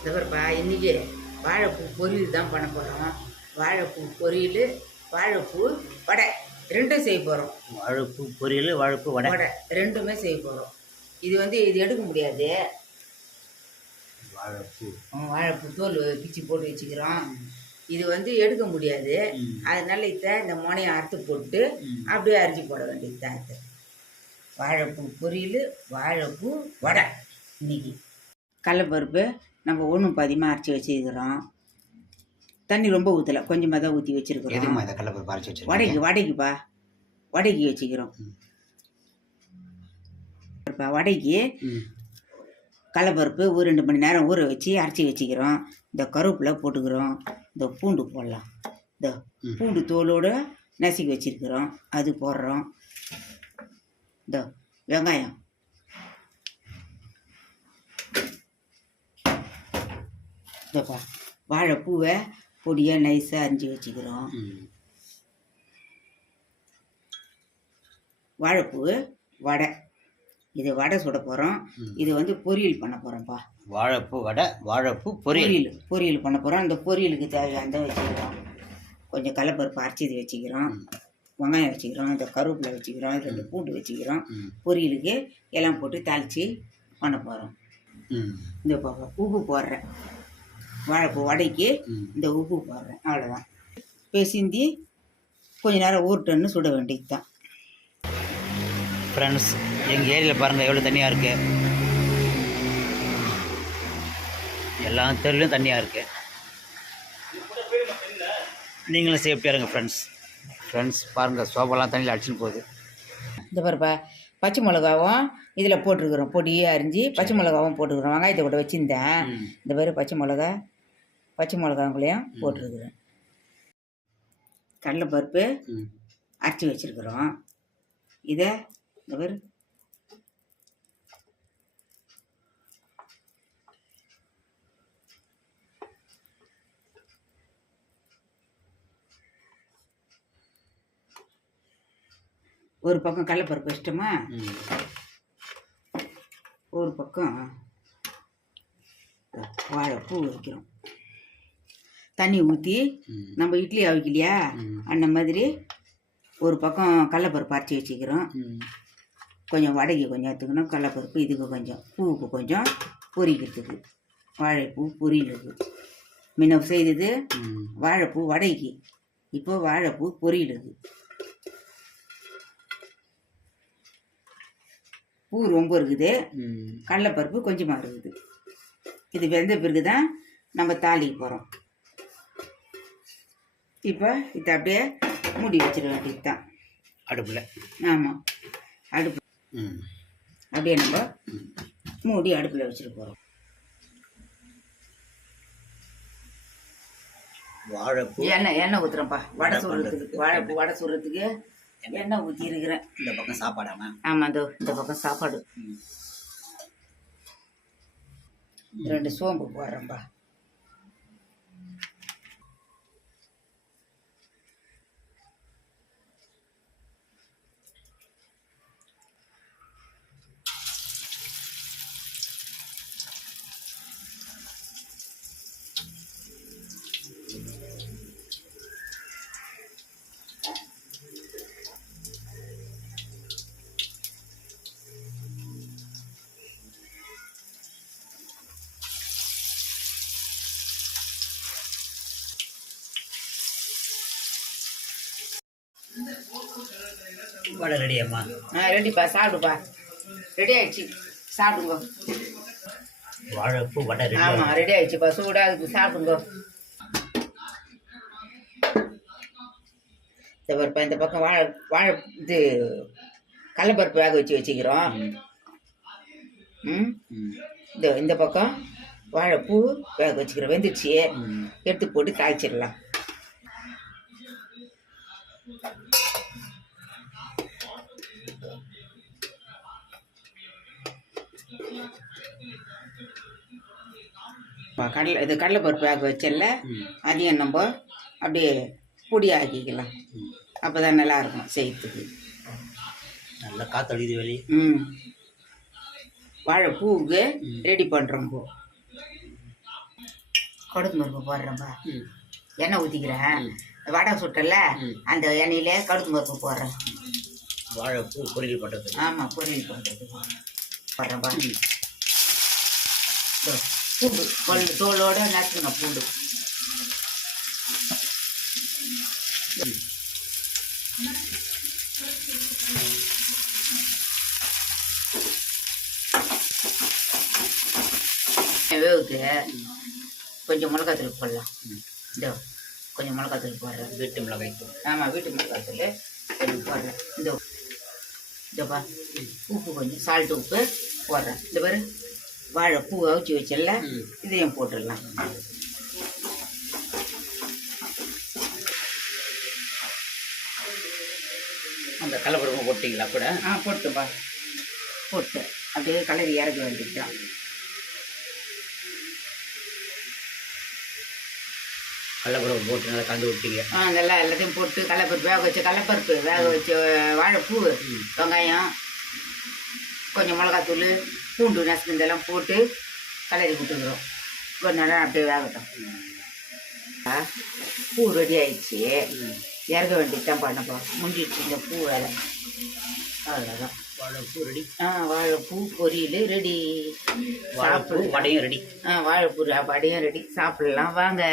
இந்த பாருப்பா இன்றைக்கி வாழைப்பூ பொரியல் தான் பண்ண போகிறோம். வாழைப்பூ பொரியல், வாழைப்பூ வடை ரெண்டும் செய்ய போகிறோம். வாழைப்பூ பொரியல், வாழைப்பூ வடை ரெண்டுமே செய்ய போகிறோம். இது இது எடுக்க முடியாது. வாழைப்பூ தோல் பிச்சு போட்டு வச்சுக்கிறோம். இது எடுக்க முடியாது. அதனால இந்த முனையை அறுத்து போட்டு அப்படியே அரிஞ்சு போட வேண்டியது தான். வாழைப்பூ பொரியல், வாழைப்பூ வடை. இன்னைக்கு கடலைப்பருப்பு நம்ம ஒன்றும் பாதியமாக அரைச்சி வச்சுருக்கிறோம். தண்ணி ரொம்ப ஊற்றலை, கொஞ்சமாக தான் ஊற்றி வச்சுருக்கிறோம். கடலைப்பருப்பு அரைச்சி வச்சு வடைக்குப்பா வடைக்கு வச்சுக்கிறோம். வடைக்கு கடலைப்பருப்பு ஒரு 2 மணி நேரம் ஊற வச்சு அரைச்சி வச்சுக்கிறோம். இந்த கருவேப்பிலை போட்டுக்கிறோம். இந்த பூண்டு போடலாம். இந்த பூண்டு தோலோடு நசுக்கி வச்சுருக்கிறோம், அது போடுறோம். இந்த வெங்காயம், இதப்பா வாழைப்பூவை பொடியாக நைஸாக அரிஞ்சு வச்சுக்கிறோம். வாழைப்பூ வடை, இது வடை சுட போகிறோம். இது பொரியல் பண்ண போகிறோம்ப்பா. வாழைப்பூ வடை, வாழைப்பூ பொரியல் பண்ண போகிறோம். இந்த பொரியலுக்கு தேவையானதை வச்சுக்கிறோம். கொஞ்சம் கடலைப்பருப்பு அரைச்சி வச்சுக்கிறோம், வெங்காயம் வச்சுக்கிறோம், இந்த கருவேப்பிலை வச்சுக்கிறோம், 2 பூண்டு வச்சுக்கிறோம். பொரியலுக்கு எல்லாம் போட்டு தாளித்து பண்ண போகிறோம். இந்த உப்பு போடுறேன். வாழைப்பூ வடைக்கு இந்த உப்பு போடுறேன், அவ்வளோதான். பேசிந்தி கொஞ்ச நேரம் ஊர்ட்டன்னு சுட வேண்டியது தான். ஃப்ரெண்ட்ஸ், எங்கள் ஏரியாவில் பாருங்கள் எவ்வளோ தண்ணியாக இருக்குது. எல்லா தெருலையும் தண்ணியாக இருக்குது. நீங்களும் சேஃப்டியாக இருங்க ஃப்ரெண்ட்ஸ். பாருங்கள், சோப்பெல்லாம் தண்ணியில் அடிச்சுன்னு போகுது. இந்த பாருப்பா, பச்சை மிளகாவும் இதில் போட்டிருக்கிறோம். பொடியே அரிஞ்சு பச்சை மிளகாவும் போட்டுருக்குறோம். வெங்காயத்தை கூட வச்சுருந்தேன். இந்த பேர் பச்சை மிளகாங்களையும் போட்டிருக்குறேன். கடலைப்பருப்பு அரைச்சி வச்சுருக்குறோம். இதை இந்த பேர் ஒரு பக்கம் கடலைப்பருப்பு இஷ்டமா, ஒரு பக்கம் வாழைப்பூ வைக்கிறோம். தண்ணி ஊற்றி நம்ம இட்லி அவிக்கலையா, அந்த மாதிரி ஒரு பக்கம் கடலைப்பருப்பு அரைச்சி வச்சுக்கிறோம். கொஞ்சம் வடைக்கு கொஞ்சம் எடுத்துக்கணும், கடலைப்பருப்பு இதுக்கு கொஞ்சம், பூவுக்கு கொஞ்சம் பொரிக்கிறதுக்கு. வாழைப்பூ பொரியலுக்கு முன்ன செய்தது வாழைப்பூ வடைக்கு, இப்போ வாழைப்பூ பொரியலுக்கு. பூ ரொம்ப இருக்குது, கடலைப்பருப்பு கொஞ்சமாக இருக்குது. இது வெந்த பிறகு தான் நம்ம தாளிக்கு போகிறோம். இப்போ இதை அப்படியே மூடி வச்சிட வேண்டியது தான் அடுப்பில். ஆமாம், அடுப்பு அப்படியே நம்ம மூடி அடுப்பில் வச்சுட்டு போகிறோம். வாழைப்பூ எண்ணெய் ஊற்றுறோம்ப்பா. வடை சுடுறதுக்கு, வாழைப்பூ வடை சுடுறதுக்கு எண்ணெய் ஊற்றி இருக்கிறேன். இந்த பக்கம் சாப்பாடாமா? ஆமாம், இந்த பக்கம் சாப்பாடு. 2 சோம்பு போடுறேன்ப்பா. வடை ரெடியாம்மா? ரெடிப்பா, சாப்பிடுப்பா. ரெடி ஆயிடுச்சு, சாப்பிடுங்க. வாழைப்பூ வடை ரெடி. ஆமாம், ரெடி ஆயிடுச்சுப்பா, சூடாக இருக்குது, சாப்பிடுங்க. இந்த பக்கம் வாழை இது கடலைப்பருப்பு வேக வச்சுக்கிறோம். இந்த பக்கம் வாழைப்பூ வேக வச்சுக்கிறோம். வெந்துடுச்சு, எடுத்து போட்டு காய்ச்சிடலாம். கடலைப்பருப்பு வேக வச்சல, அதையும் நம்ம அப்படியே பொடியாக்கிக்கலாம். அப்போ தான் நல்லாயிருக்கும் செய்யறதுக்கு. நல்லா காத்தடிக்குது வெளி. வாழைப்பூவுக்கு ரெடி பண்ணுறோம். கடுகு பருப்பு போடுறேன்ப்பா. ம் எண்ணெய் ஊற்றிக்கிறேன். வடை சுட்டல அந்த எண்ணெயிலே கடுகு பருப்பு போடுறேன். வாழைப்பூ பொரியல் பண்ணுறது. ஆமாம், பொரியல் பண்ணுறது போடுறேன்ப்பா. பூண்டு தோலோட நச்சுக்கணும் பூண்டு. வேவுக்கு கொஞ்சம் மிளகாத்தூள் போடலாம். இதோ கொஞ்சம் மிளகாத்தூள் போடுறேன். வீட்டு மிளகாய் தூள். ஆமாம், வீட்டு மிளகாத்தூள் கொஞ்சம் போடுறேன். இதோப்பா உப்பு கொஞ்சம் சால்ட் உப்பு போடுறேன். இந்த பாரு வாழைப்பூ அவிச்சு வச்சல இதையும் போட்டுடலாம். அந்த கடலைப்பருப்பு போட்டிங்களா கூட? போட்டுப்பா. போட்டு அப்படியே கலரி இறக்க வேண்டியதுதான். கடலைப்பருப்பு போட்டு நல்லா கலந்து விட்டீங்க. நல்லா எல்லாத்தையும் போட்டு கடலைப்பருப்பு வேக வச்ச வாழைப்பூ, வெங்காயம், கொஞ்சம் மிளகாத்தூள், பூண்டு நசுக்கு இதெல்லாம் போட்டு கலரி கொடுத்துக்கிறோம். கொஞ்ச நேரம் அப்படியே வேகட்டும். பூ ரெடி ஆயிடுச்சு. இறக்க வேண்டியதுதான் பண்ணப்போ. முடிஞ்சிடுச்சு இந்த பூ வேலை. அவ்வளோதான். வாழைப்பூ ரெடி. வாழைப்பூ பொரியல் ரெடி. வாழைப்பூ வடையும் ரெடி. வாழைப்பூ வடையும் ரெடி. சாப்பிடலாம் வாங்க.